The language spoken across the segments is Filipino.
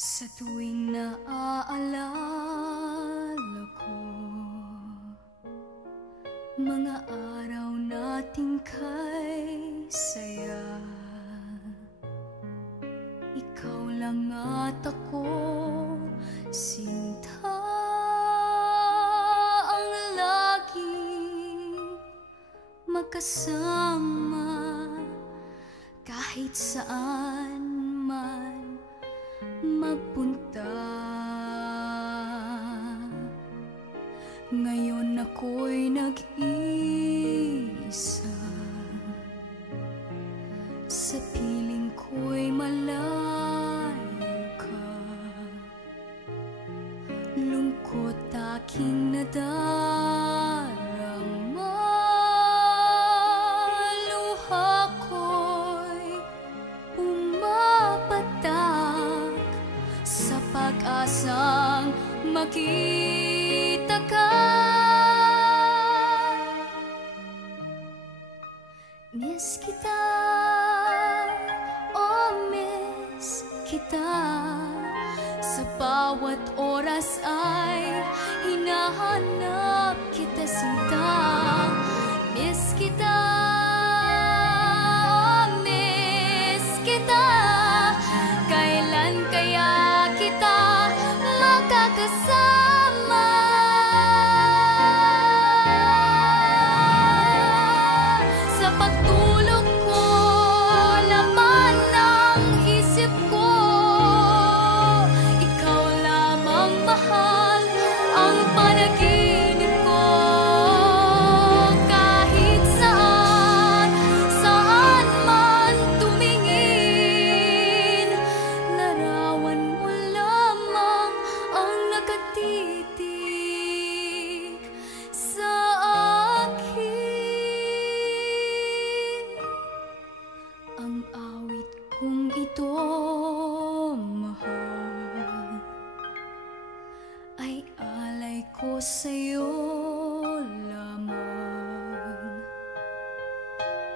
Sa tuwing naaalala ko mga araw nating kay saya, ikaw lang at ako, sinta, ang laging magkasama kahit saan man magpunta. Ngayon ako'y nag-iisa, sa piling ko'y malayo ka. Lungkot aking nadarama, luha ko'y pumapatak sa pag-asang makita ka. Miss kita, oh miss kita, sa bawat oras ay hinahanap kita, sinta. Miss kita, oh miss kita, kailan kaya kita makakasama? Sa pagtulog ko, laman ng isip ko, ikaw lamang mahal ang panaginip ko. Kahit saan, saan man tumingin, larawan mo lamang ang nakatitig sa akin. Ang awit kong ito, mahal, ay alay ko sa'yo lamang.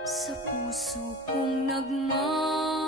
Sa puso kong nagmamahal,